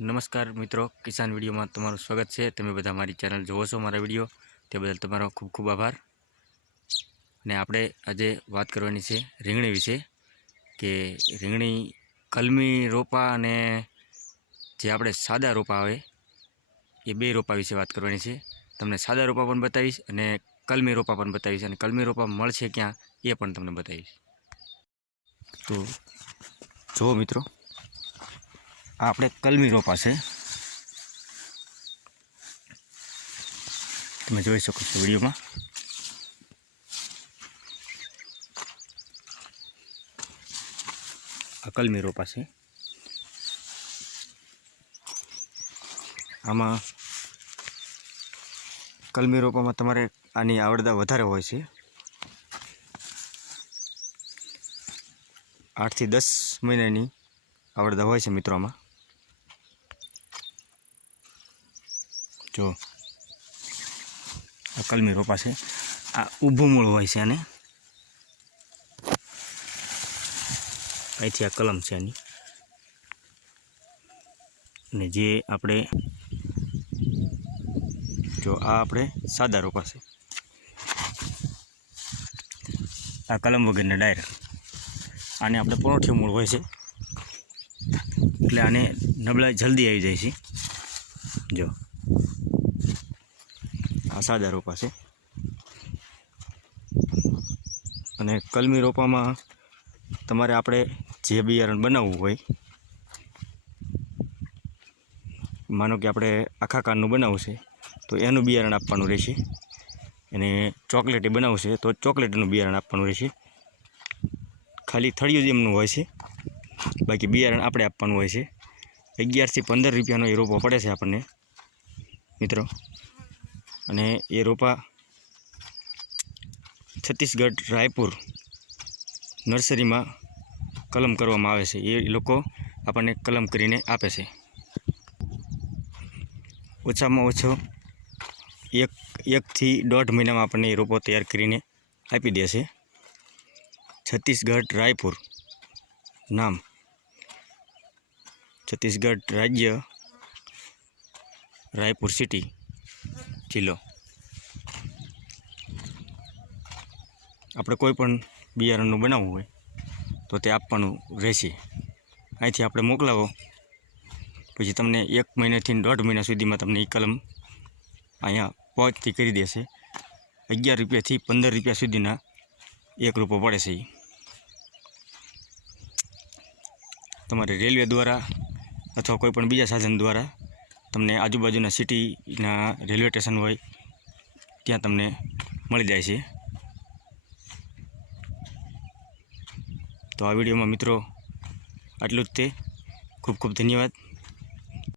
નમસ્કાર મિત્રો, કિસાન વિડીયોમાં તમારું સ્વાગત છે. તમે બધા મારી ચેનલ જોવો છો મારા વીડિયો. તે બદલ તમારો ખૂબ ખૂબ આભાર. અને આપણે આજે વાત કરવાની છે રીંગણી વિશે, કે રીંગણી કલમી રોપા અને જે આપણે સાદા રોપા આવે, એ બે રોપા વિશે વાત કરવાની છે. તમને સાદા રોપા પણ બતાવીશ અને કલમી રોપા પણ બતાવીશ. અને કલમી રોપા મળશે ક્યાં, એ પણ તમને બતાવીશ. તો જુઓ મિત્રો આપણે કલમી રોપા છે તમે જોઈ શકો છો વિડીયોમાં. આ કલમી રોપા છે આમાં કલમી રોપામાં તમારે આની આવડતા વધારે હોય છે. આઠથી દસ મહિનાની આવડતા હોય છે મિત્રો જો કલમી રોપા છે. આ ઊભું મૂળ હોય છે આને. અહીંથી આ કલમ છે એની અને જે આપણે, જો આ આપણે સાદા રોપા છે. આ કલમ વગરના ડાયર. આને આપણે પરોઠિયું મૂળ હોય છે. એટલે આને નબળાઈ જલ્દી આવી જાય છે. જો. આ સાદા રોપા છે અને કલમી રોપામાં તમારે આપણે જે બિયારણ બનાવવું હોય, માનો કે આપણે આખા કાનનું બનાવવું છે તો એનું બિયારણ આપવાનું રહેશે. અને ચોકલેટી બનાવવું છે તો ચોકલેટનું બિયારણ આપવાનું રહેશે. ખાલી થળિયું જ એમનું હોય છે. બાકી બિયારણ આપણે આપવાનું હોય છે. અગિયારથી પંદર રૂપિયાનો એ રોપો પડે છે આપણને. મિત્રો અને એ રોપા છત્તીસગઢ રાયપુર નર્સરીમાં કલમ કરવામાં આવે છે. એ લોકો આપણને કલમ કરીને આપે છે. ઓછામાં ઓછો એક, એકથી દોઢ મહિનામાં આપણને એ રોપો તૈયાર કરીને આપી દે છે. છત્તીસગઢ રાયપુર નામ. છત્તીસગઢ રાજ્ય રાયપુર સિટી જિલ્લો આપણે કોઈ પણ બિયારણનું બનાવવું હોય, તો તે આપવાનું રહેશે. અહીંથી આપણે મોકલાવો. પછી તમને એક મહિનાથી દોઢ મહિના સુધીમાં તમને એ કલમ અહીંયા પહોંચતી કરી દેશે. અગિયાર રૂપિયાથી પંદર રૂપિયા સુધીના એક રૂપો પડે છે. તમારે રેલવે દ્વારા અથવા કોઈ પણ બીજા સાધન દ્વારા તમને આજુબાજુના સિટીના રેલવે સ્ટેશન હોય, ત્યાં તમને મળી જાય છે. તો આ વિડીયોમાં મિત્રો આટલું જ તે. ખૂબ ખૂબ ધન્યવાદ.